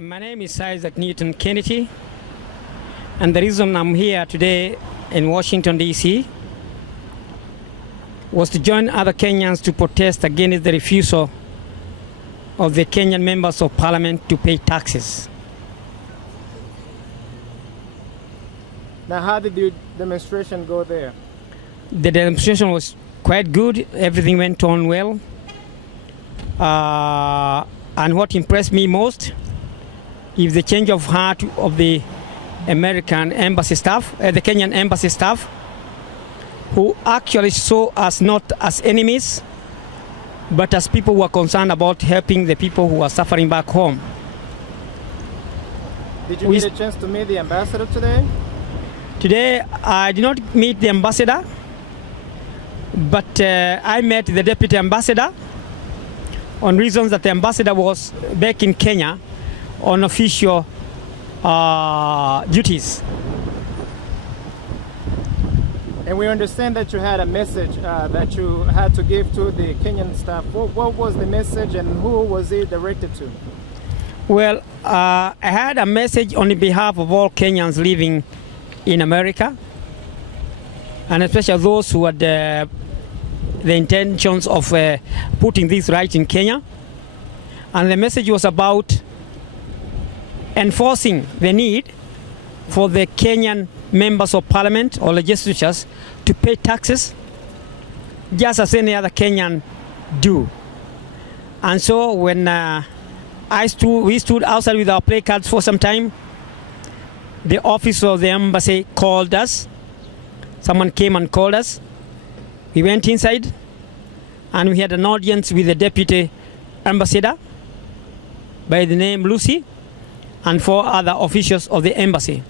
My name is Isaac Newton Kennedy, and the reason I'm here today in Washington, D.C. was to join other Kenyans to protest against the refusal of the Kenyan members of parliament to pay taxes. Now, how did your demonstration go there? The demonstration was quite good. Everything went on well. And what impressed me most is the change of heart of the American embassy staff, the Kenyan embassy staff, who actually saw us not as enemies, but as people who are concerned about helping the people who are suffering back home. Did you get a chance to meet the ambassador today? Today, I did not meet the ambassador, but I met the deputy ambassador on reasons that the ambassador was back in Kenya on official duties. And we understand that you had a message that you had to give to the Kenyan staff. What was the message and who was it directed to? Well, I had a message on behalf of all Kenyans living in America, and especially those who had the intentions of putting this right in Kenya. And the message was about enforcing the need for the Kenyan members of parliament or legislatures to pay taxes just as any other Kenyan do. And so when we stood outside with our placards for some time, the officer of the embassy called us. Someone came and called us. We went inside and we had an audience with the deputy ambassador by the name Lucy and 4 other officials of the embassy.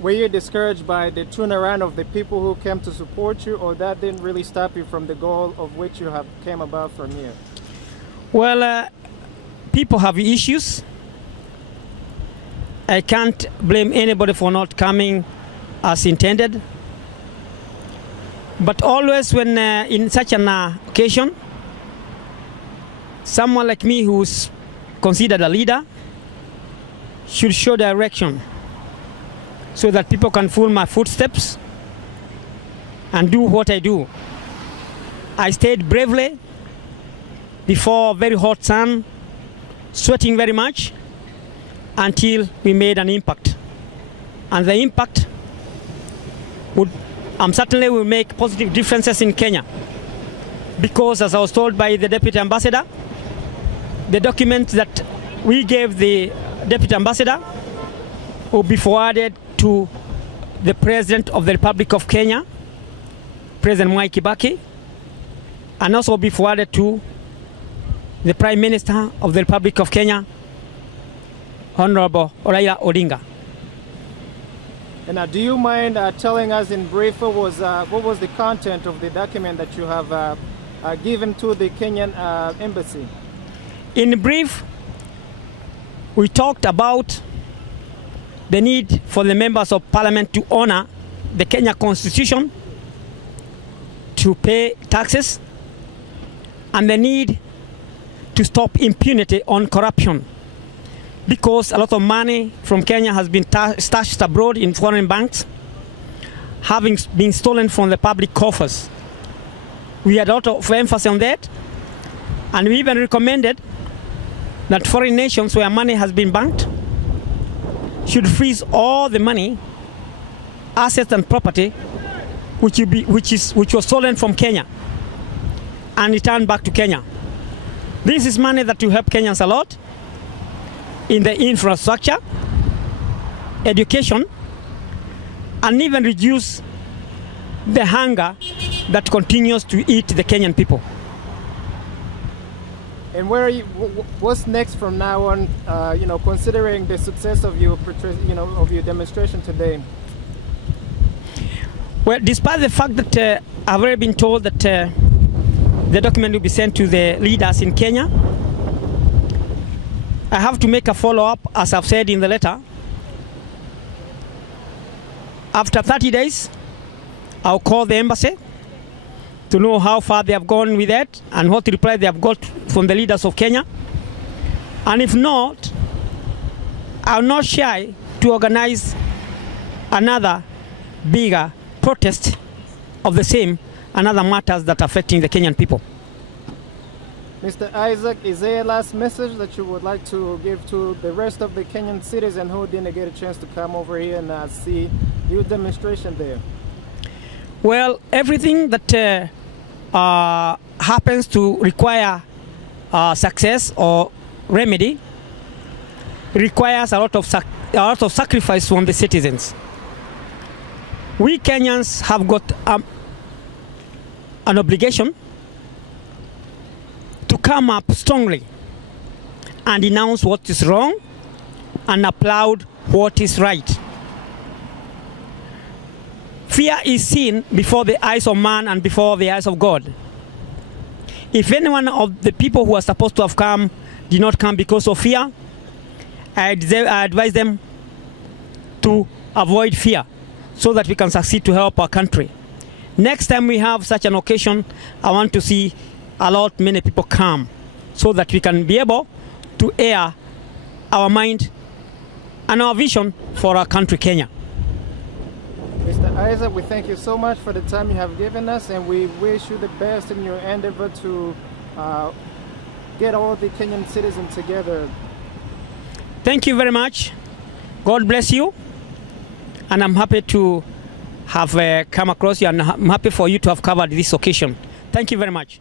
Were you discouraged by the turnaround of the people who came to support you, or that didn't really stop you from the goal of which you have came about from here? Well, people have issues. I can't blame anybody for not coming as intended. But always when in such an occasion, someone like me who's considered a leader should show direction so that people can follow my footsteps and do what I do. I stayed bravely before very hot sun, sweating very much, until we made an impact. And the impact would certainly will make positive differences in Kenya. Because as I was told by the deputy ambassador, the documents that we gave the deputy ambassador will be forwarded to the President of the Republic of Kenya, President Mwai Kibaki, and also be forwarded to the Prime Minister of the Republic of Kenya, Honorable Raila Odinga. And do you mind telling us in brief what was the content of the document that you have given to the Kenyan embassy? In brief, we talked about the need for the members of parliament to honor the Kenya Constitution, to pay taxes, and the need to stop impunity on corruption, because a lot of money from Kenya has been stashed abroad in foreign banks, having been stolen from the public coffers. We had a lot of emphasis on that, and we even recommended that foreign nations where money has been banked should freeze all the money, assets and property which was stolen from Kenya and returned back to Kenya. This is money that will help Kenyans a lot in the infrastructure, education, and even reduce the hunger that continues to eat the Kenyan people. And what's next from now on? Considering the success of your demonstration today. Well, despite the fact that I've already been told that the document will be sent to the leaders in Kenya, I have to make a follow-up, as I've said in the letter. After 30 days, I'll call the embassy to know how far they have gone with that and what reply they have got from the leaders of Kenya. And if not, are not shy to organize another bigger protest of the same and other matters that are affecting the Kenyan people. Mr. Isaac, is there a last message that you would like to give to the rest of the Kenyan citizens who didn't get a chance to come over here and see your demonstration there? Well, everything that happens to require success or remedy requires a lot of sacrifice from the citizens. We Kenyans have got an obligation to come up strongly and denounce what is wrong and applaud what is right. Fear is seen before the eyes of man and before the eyes of God. If any one of the people who are supposed to have come did not come because of fear, I advise them to avoid fear so that we can succeed to help our country. Next time we have such an occasion, I want to see many people come so that we can be able to air our mind and our vision for our country, Kenya. Mr. Isaac, we thank you so much for the time you have given us, and we wish you the best in your endeavor to get all the Kenyan citizens together. Thank you very much. God bless you. And I'm happy to have come across you, and I'm happy for you to have covered this occasion. Thank you very much.